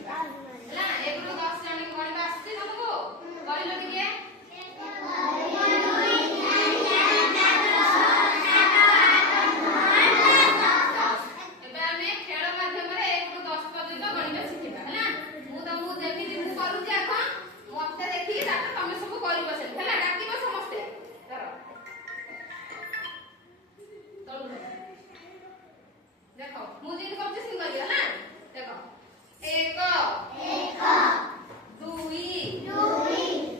ଶିଖିବା ହେଲା। 1 ରୁ 10 ଜାଣି ଗଣିତ ଆସୁଛି ତମକୁ? କହିଲ ଟିକେ। ଏବେ ଆମେ ଖେଳ ମାଧ୍ୟମରେ 1 ରୁ 10 ପର୍ଯ୍ୟନ୍ତ ଗଣିତ ଶିଖିବା ହେଲା। ମୁଁ ତମକୁ ଯେମିତି ମୁଁ କରୁଛି ଆଗ ମତେ ଦେଖିକି ତାପରେ ତମେ ସବୁ କରିବ ସେମିତି ହେଲା। ଡାକିବ ସମସ୍ତେ ଧର ତଳୁ ଦେଖ ମୁଁ ଯେମିତି କରୁଛି ସେମିତି କରିବ ହେଲା। ଦେଖ 1 2 3 1